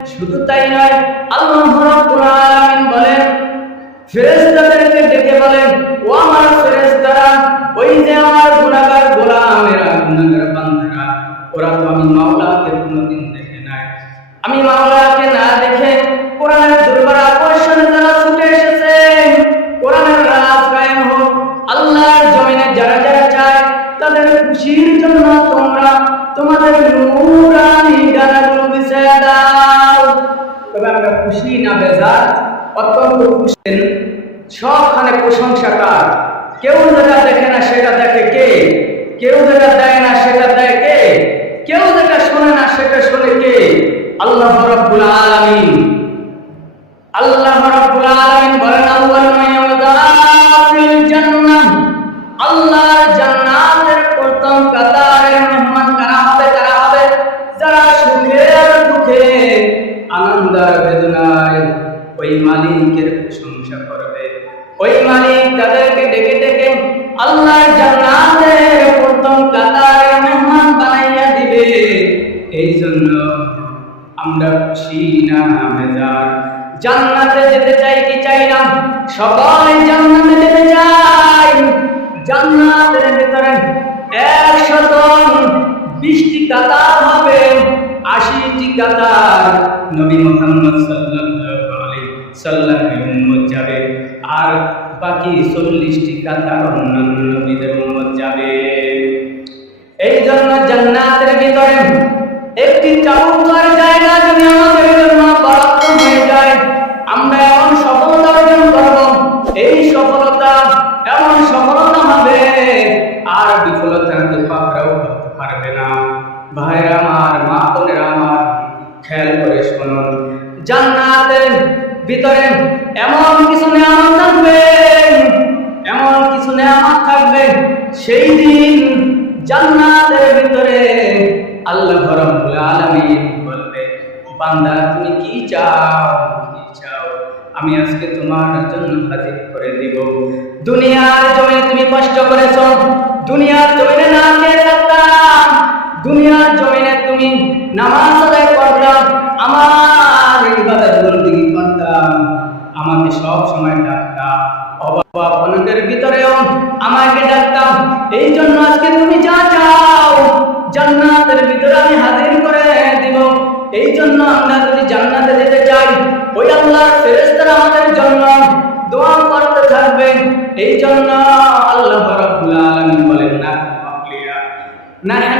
শুধু তাই নয়, আল্লাহ রাব্বুল আলামিন বলেন, ফেরেশতাদেরকে ডেকে বলেন, ও আমার ফেরেশতারা, ওই যে আমার গুনাহগার গোলামেরা, গুনাহগার বান্দারা, ওরা তো আমি মাওলাকে সবখানে প্রশংসা কার? কেউ যেটা দেখে না সেটা দেখে কে? কেউ যেটা দেয় না সেটা দেয় কে? কেউ যেটা শোনে না সেটা শোনে কে? আল্লাহ রাব্বুল আলামিন। আল্লাহ রাব্বুল আলামিন বলেন আল্লাহ মায়াউদাফিল জান্নাহ আল্লাহর জান্নাতের প্রথম কাতারের মেহমান কারা হবে? তারা হবে? যারা সুখে আর দুঃখে আনন্দ বেদনায় ওই মালিকের প্রশংসা করবে। ওই মালিক তাদেরকে ডেকে ডেকে আল্লাহর জান্নাতের প্রথম কাতারের মেহমান বানাইয়া দিবে। এই জন্য আমরা খুশি না বেজার। জান্নাতে যেতে চাই কি চাই না? সবাই জান্নাতে যেতে চাই। জান্নাতের ভিতরে একশত বিশটি কাতার হবে, আশিটি কাতার। নবী মোহাম্মদ সাল্লাল্লাহু আলাইহি যাবে আর বাকি চল্লিশটি কাতার অন্যান্য নবীদের উম্মত যাবে। এই জন্য জান্নাতের ভিতরে একটি চমৎকার জায়গা যদি আমাদের জন্য বরাদ্দ হয়ে যায়, আমরা এমন সফলতা অর্জন করব। এই সফলতা এমন সফলতা হবে, আর বিফলতার পাকড়াও করতে পারবে না। ভাইরা আমার, মা বোনেরা আমার, খেয়াল করে শুনুন। জান্নাতের ভিতরে এমন কিছু নেয়ামত সেই দিন জান্নাতের ভিতরে আল্লাহ রাব্বুল আলামিন বলবে বান্দা, তুমি কি চাও? কি চাও? আমি আজকে তোমার জন্য হাজির করে দিব। দুনিয়ার জমিনে তুমি কষ্ট করেছ। দুনিয়ার জমিনে না খেয়ে থাকতাম দুনিয়ার জমিনে তুমি নামাজ আদায় করতাম আমার ইবাদত বন্দেগী করতাম আমাকে সব সময় অভাব অনেকের ভিতরেও আমাকে ডাকতাম এই জন্য আজকে তুমি যা চাও জান্নাতের ভিতরে আমি হাজির করে দিব এই জন্য আমরা যদি জান্নাতে যেতে চাই ওই আল্লাহর ফেরেশতারা আমাদের জন্য দোয়া করতে থাকবে এই জন্য আল্লাহ রাব্বুল আলামিন বলেন না নাহনু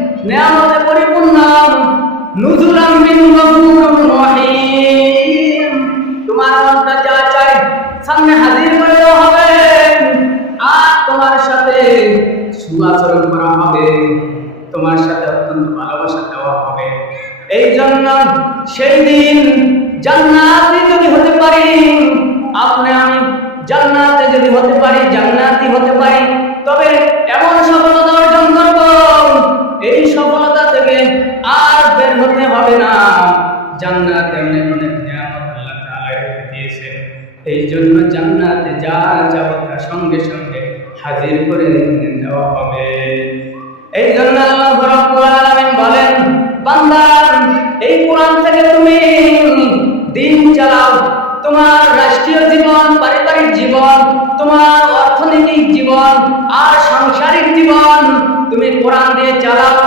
এই জন্য হতে পারি, আপনি আমি যদি হতে পারি, জান্নাতি হতে পারি, তবে এমন সফলতা অর্জন এই সফলতা থেকে আর বের হতে হবে না। জান্নাতে অনেক অনেক নিয়ামত আল্লাহ দিয়েছেন। এই জন্য জান্নাতে যা যাব তার সঙ্গে সঙ্গে হাজির করে দেওয়া হবে। এই জন্য বলেন এই কোরআন থেকে তুমি দিন চালাও। তোমার রাষ্ট্রীয় জীবন, পারিবারিক জীবন, তোমার অর্থনৈতিক জীবন আর সাংসারিক জীবন তুমি কোরআন দিয়ে চালাও।